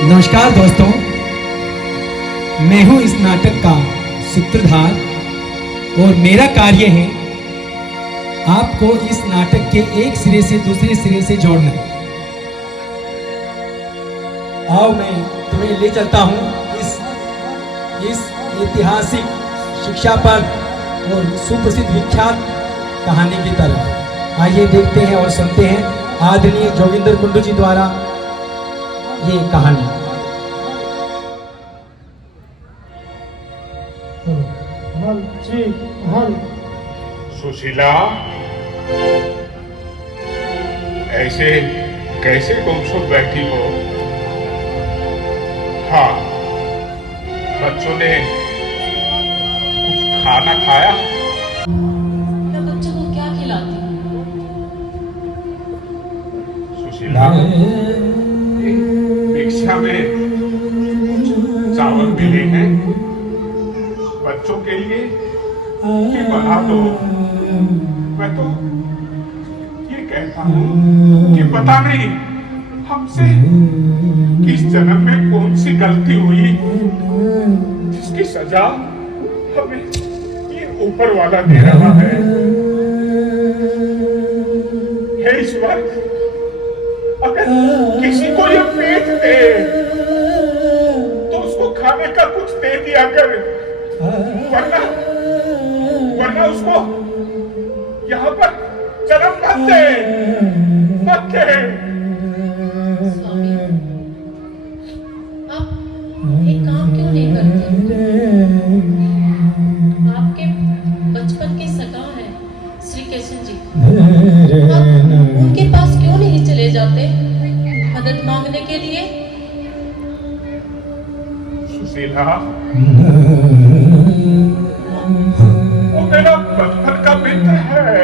नमस्कार दोस्तों, मैं हूं इस नाटक का सूत्रधार और मेरा कार्य है आपको इस नाटक के एक सिरे से दूसरे सिरे से जोड़ना। आओ मैं तुम्हें ले चलता हूं इस ऐतिहासिक शिक्षापद और सुप्रसिद्ध विख्यात कहानी की तरफ। आइए देखते हैं और सुनते हैं आदरणीय जोगिंदर कुंडू जी द्वारा ये कहानी। सुशीला, ऐसे कैसे गुमसुम बैठी हो? हाँ, बच्चों ने कुछ खाना खाया? मैं बच्चों को क्या खिलाती हूँ? सुशीला, भिक्षा में कुछ चावल मिले हैं बच्चों के लिए, ये बना दो। मैं तो ये कहता हूँ कि पता नहीं हमसे किस जन्म में कौन सी गलती हुई जिसकी सजा हमें ये ऊपर वाला दे रहा है। हे ईश्वर, अगर किसी को ये पेट दे तो उसको खाने का कुछ दे दिया कर, वरना उसको यहाँ पर जन्म मत दे। स्वामी, आप एक काम क्यों नहीं करते? आपके बचपन के सगा हैं श्री कृष्ण जी, आप उनके पास क्यों नहीं चले जाते मदद मांगने के लिए? सुशीला, वो मेरा बचपन का मित्र है।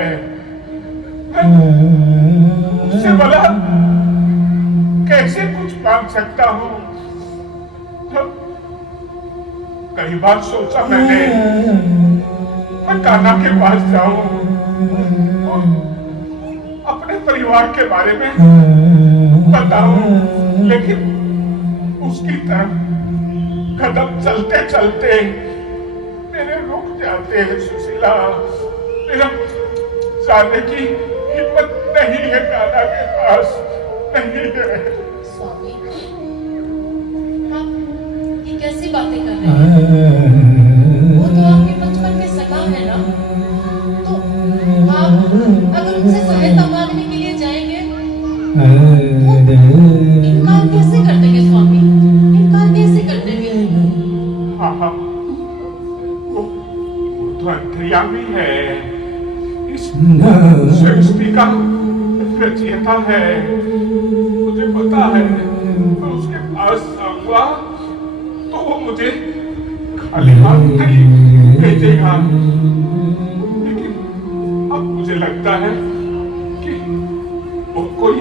उससे भला कैसे कुछ मांग सकता हूँ? कई बार सोचा मैंने मैं कान्हा के पास जाऊं और अपने परिवार के बारे में बताऊं, लेकिन उसकी तरफ कदम चलते चलते मेरे रुक जाते हैं। सुशीला, मेरा जाने की हिम्मत नहीं है कान्हा के पास, नहीं है। स्वामी, आप ये कैसी बातें कर रहे हैं? वो तो आपके बचपन के सगा है ना, तो आप अगर उनसे सहायता मांगने के लिए जाएंगे तो इनकार कैसे कर देंगे? स्वामी, इनकार कैसे कर देंगे? हाँ, वो तो अंतर्यामी है, इस सृष्टि का रचयिता है। मुझे पता है मैं उसके पास आऊंगा तो वो मुझे खाली हाथ नहीं भेजेगा, लेकिन अब मुझे लगता है कि वो कोई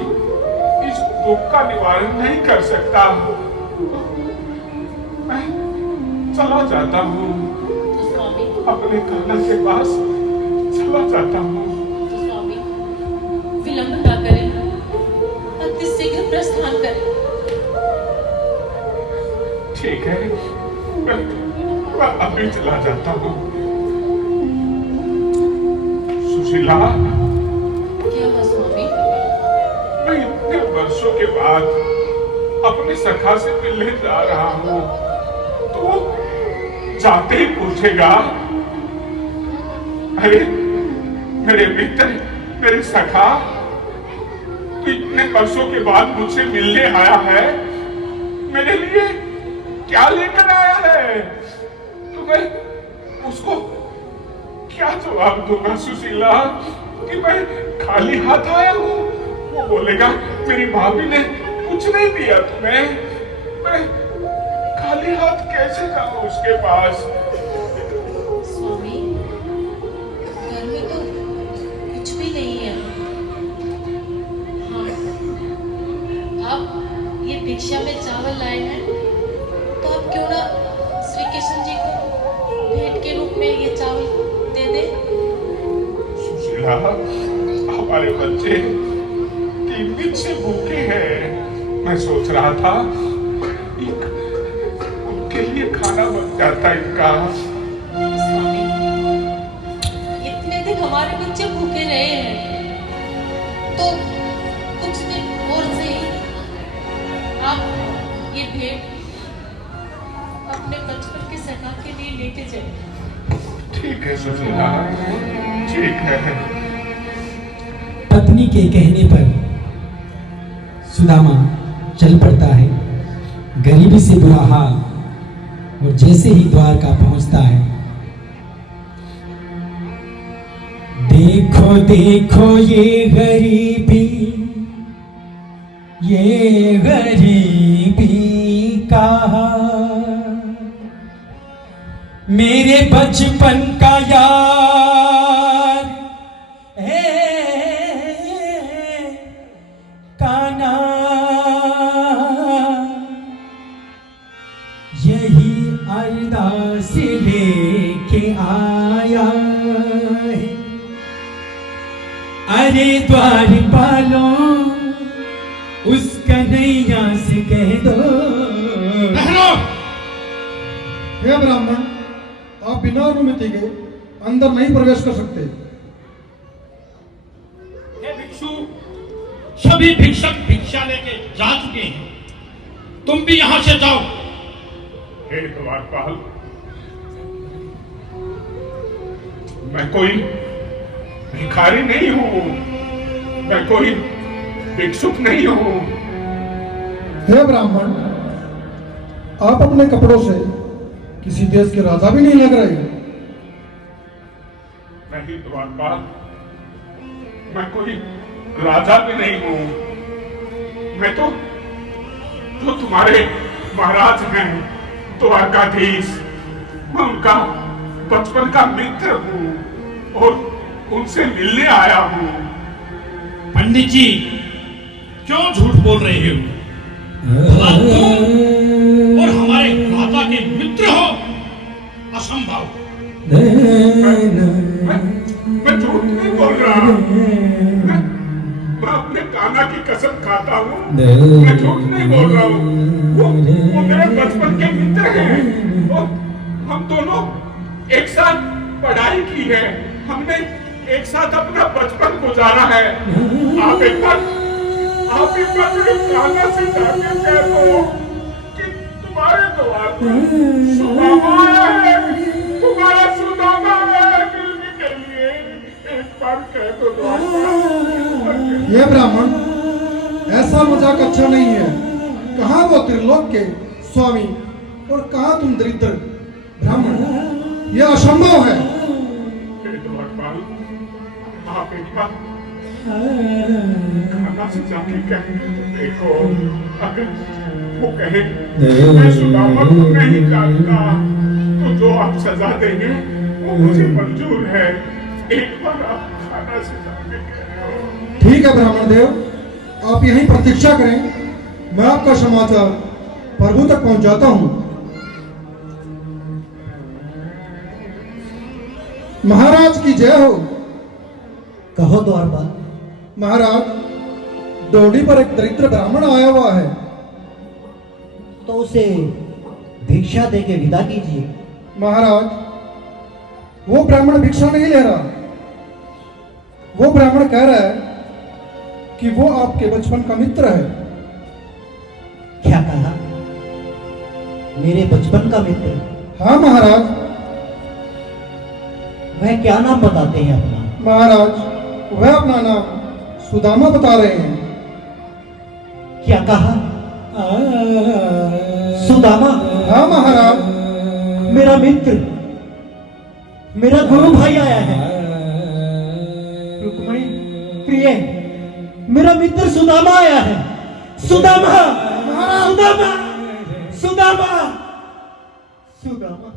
इस दुख का निवारण नहीं कर सकता। मैं चला जाता हूँ, तो स्वामी, अपने कान्हा के पास चला जाता हूँ। तो स्वामी, विलंब ना करें, अति शीघ्र प्रस्थान करें। ठीक है, मैं अभी चला जाता हूँ। सुशीला, क्या हुआ स्वामी? मैं इतने वर्षों के बाद अपने सखा से मिलने जा रहा हूँ, तो जाते ही पूछेगा, अरे मेरे मित्र, मेरे सखा, तू इतने वर्षों के बाद मुझसे मिलने आया है, मेरे लिए क्या लेकर आया है? तो मैं उसको क्या जवाब दूंगा सुशीला कि मैं खाली हाथ आया हूँ? वो बोलेगा मेरी भाभी ने कुछ नहीं दिया तुम्हें। मैं खाली हाथ कैसे जाऊँ उसके पास? स्वामी, घर में तो कुछ भी नहीं है। हाँ, आप ये भिक्षा में चावल लाए हैं, तो आप क्यों ना श्री कृष्ण जी को भेंट के रूप में ये चावल दे दे। सुशीला, हमारे बच्चे 3 दिन से भूखे हैं। मैं सोच रहा था जाता इनका। स्वामी, इतने दिन हमारे बच्चे भूखे रहे हैं, तो कुछ दिन और सही आप ये भेंट अपने बचपन के सखा के लिए लेके जाए। ठीक है सुशीला, ठीक है। पत्नी के कहने पर सुदामा चल पड़ता है। गरीबी से बुरा हाल, और जैसे ही द्वारका पहुंचता है, देखो देखो ये गरीबी का मेरे बचपन का यार काना, यही अरदास लेके आया है। अरे द्वारपालों, उस कन्हैया से कह दो। हे ब्राह्मण, आप बिना अनुमति के अंदर नहीं प्रवेश कर सकते। हे भिक्षु, सभी भिक्षक भिक्षा लेके जा चुके हैं, तुम भी यहां से जाओ। हे द्वारपाल, मैं कोई भिखारी नहीं हूं, मैं कोई भिक्षुक नहीं हूं। हे ब्राह्मण, आप अपने कपड़ों से किसी देश के राजा भी नहीं लग रहे। नहीं द्वारपाल, मैं कोई राजा भी नहीं हूं। मैं तो जो तुम्हारे महाराज हैं, द्वारकाधीश, मैं उनका बचपन का मित्र हूं और उनसे मिलने आया हूं। पंडित जी, क्यों झूठ बोल रहे हो? भला तुम और हमारे राजा के मित्र हो? असंभव। मैं झूठ नहीं बोल रहा। मैं अपने काना की कसम खाता हूँ। मैं झूठ नहीं बोल रहा हूँ। वो मेरे बचपन के मित्र हैं और हम दोनों एक साथ पढ़ाई की है। हमने एक साथ अपना बचपन गुजारा है। आप एक बार मेरे काना से जाके कह दो कि तुम्हारे द्वार पर सुदामा है, तुम्हारा सुदामा है मिलने के लिए। एक बार कह दो द्वारपाल। ये ब्राह्मण, ऐसा मजाक अच्छा नहीं है। कहाँ वो त्रिलोक के स्वामी और कहाँ तुम दरिद्र ब्राह्मण, यह असंभव है। हे द्वारपाल, आप एक बार काना से जाके कह देखो, अगर वो कहे मैं सुदामा को नहीं जानता तो जो आप सजा देंगे वो मुझे मंजूर है। एक बार आप काना से जाके कह। ठीक है ब्राह्मण देव, आप यहीं प्रतीक्षा करें, मैं आपका समाचार प्रभु तक पहुंचाता हूं। महाराज की जय हो। कहो द्वारपाल। महाराज, डोली पर एक दरिद्र ब्राह्मण आया हुआ है। तो उसे भिक्षा दे के विदा कीजिए। महाराज, वो ब्राह्मण भिक्षा नहीं ले रहा। वो ब्राह्मण कह रहा है कि वो आपके बचपन का मित्र है। क्या कहा? मेरे बचपन का मित्र? हाँ महाराज। वह क्या नाम बताते हैं अपना? महाराज, वह अपना नाम सुदामा बता रहे हैं। क्या कहा? सुदामा? हाँ महाराज। मेरा मित्र, मेरा गुरु भाई आया है। रुक्मणी प्रिय, मेरा मित्र सुदामा आया है। सुदामा, सुदामा, सुदामा, सुदामा।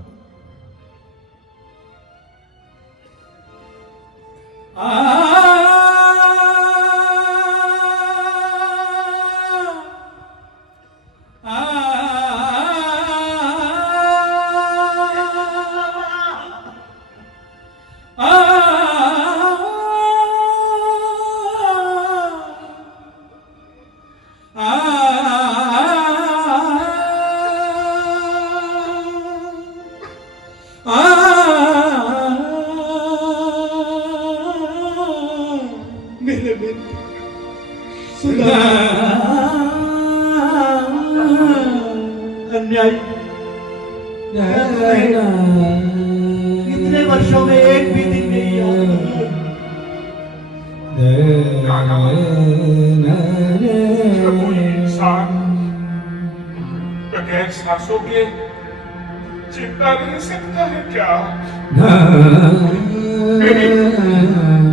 अन्याय इतने वर्षों में एक भी दिन नहीं याद। क्या कोई इंसान बगैर सांसों के जिंदा रह सकता है क्या?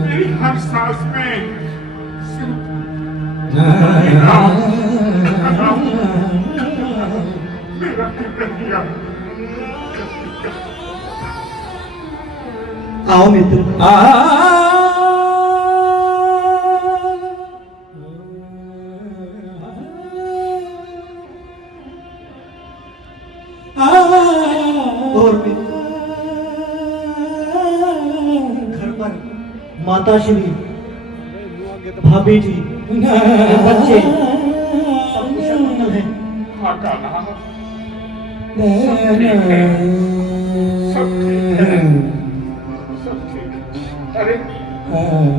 मेरी हर सांस में मेरा कन्हैया। आओ मित्र, और भी घर पर माता श्री, भाभी जी, बच्चे सब कुशल मंगल हैं। हाँ कान्हा, सब ठीक है, सब ठीक है, सब ठीक है। अरे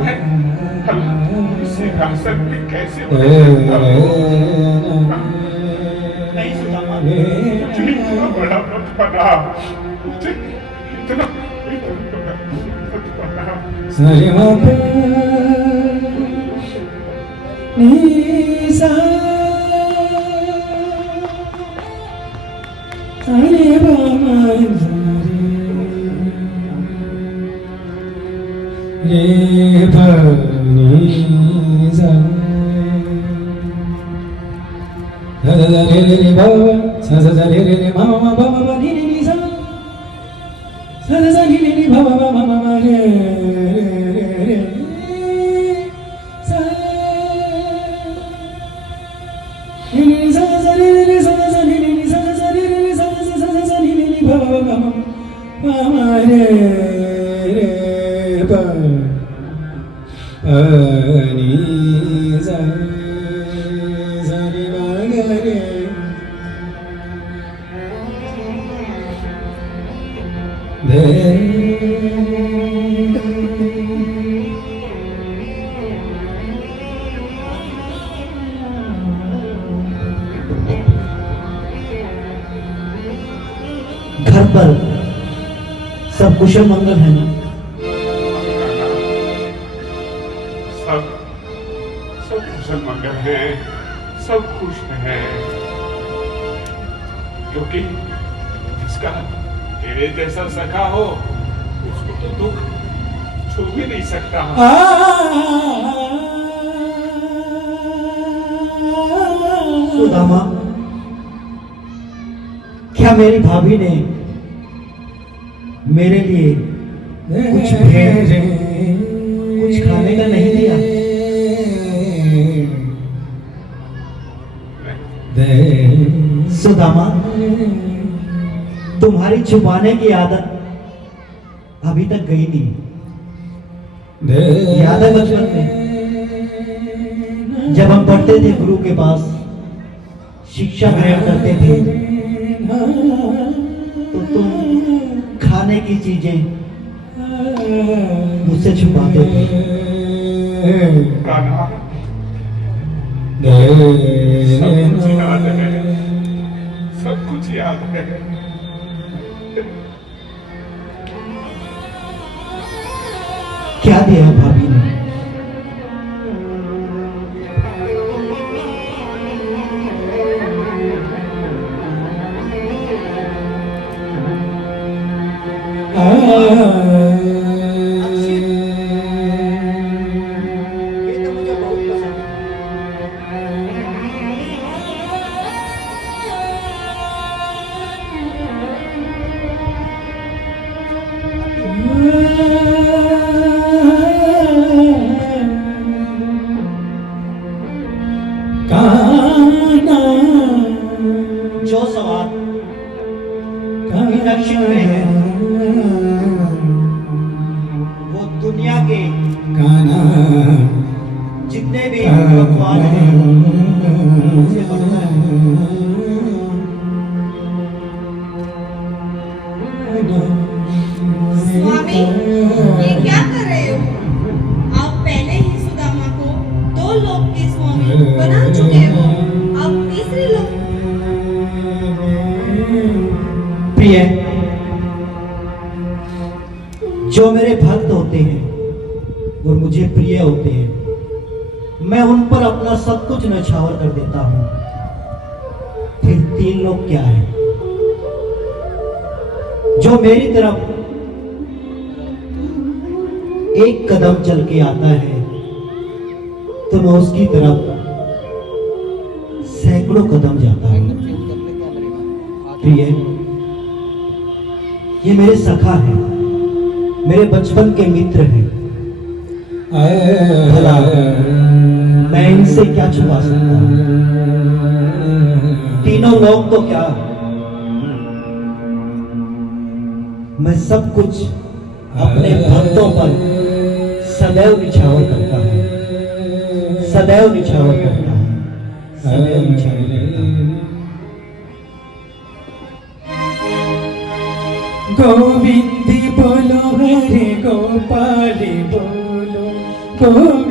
मैं इसे राशन में कैसे बदल सकता हूँ? नहीं सुदामा, मुझे इतना बड़ा मत बना, मुझे इतना मत बना। घर पर सब कुशल मंगल है ना? सब सब कुशल मंगल है, सब खुश है, क्योंकि जिसका तेरे जैसा सखा हो उसको तो दुख छू भी नहीं सकता। सुदामा, क्या मेरी भाभी ने मेरे लिए कुछ भेंट, कुछ खाने का नहीं दिया? सुदामा, तुम्हारी छुपाने की आदत अभी तक गई नहीं। याद है बचपन में जब हम पढ़ते थे गुरु के पास, शिक्षा ग्रहण करते थे, तो तुम खाने की चीजें मुझसे छुपाते थे। कान्हा, सब कुछ याद है, सब कुछ याद है। क्या दिया भाभी ने? ये तो मुझे बहुत पसंद है। जो सवाल दक्षिण में है वो दुनिया के जितने भी भगवान हैं उनसे बढ़ता है। स्वामी, ये क्या कर रहे हो? आप पहले ही सुदामा को 2 लोक के स्वामी बना चुके हो, अब तीसरे लोक प्रिय, जो मेरे भक्त होते हैं और मुझे प्रिय होते हैं, मैं उन पर अपना सब कुछ न्यौछावर कर देता हूं। फिर 3 लोग क्या है? जो मेरी तरफ एक कदम चल के आता है तो मैं उसकी तरफ सैकड़ों कदम जाता हूं। प्रिय, ये मेरे सखा है, मेरे बचपन के मित्र हैं। भला मैं इनसे क्या छुपा सकता हूं? तीनों लोग तो क्या, मैं सब कुछ अपने भक्तों पर सदैव निछावर करता हूं, सदैव निछावर करता हूं, सदैव निछावर करता हूं। गोविंद बोलो हरे गोपाल बोलो, गोविंद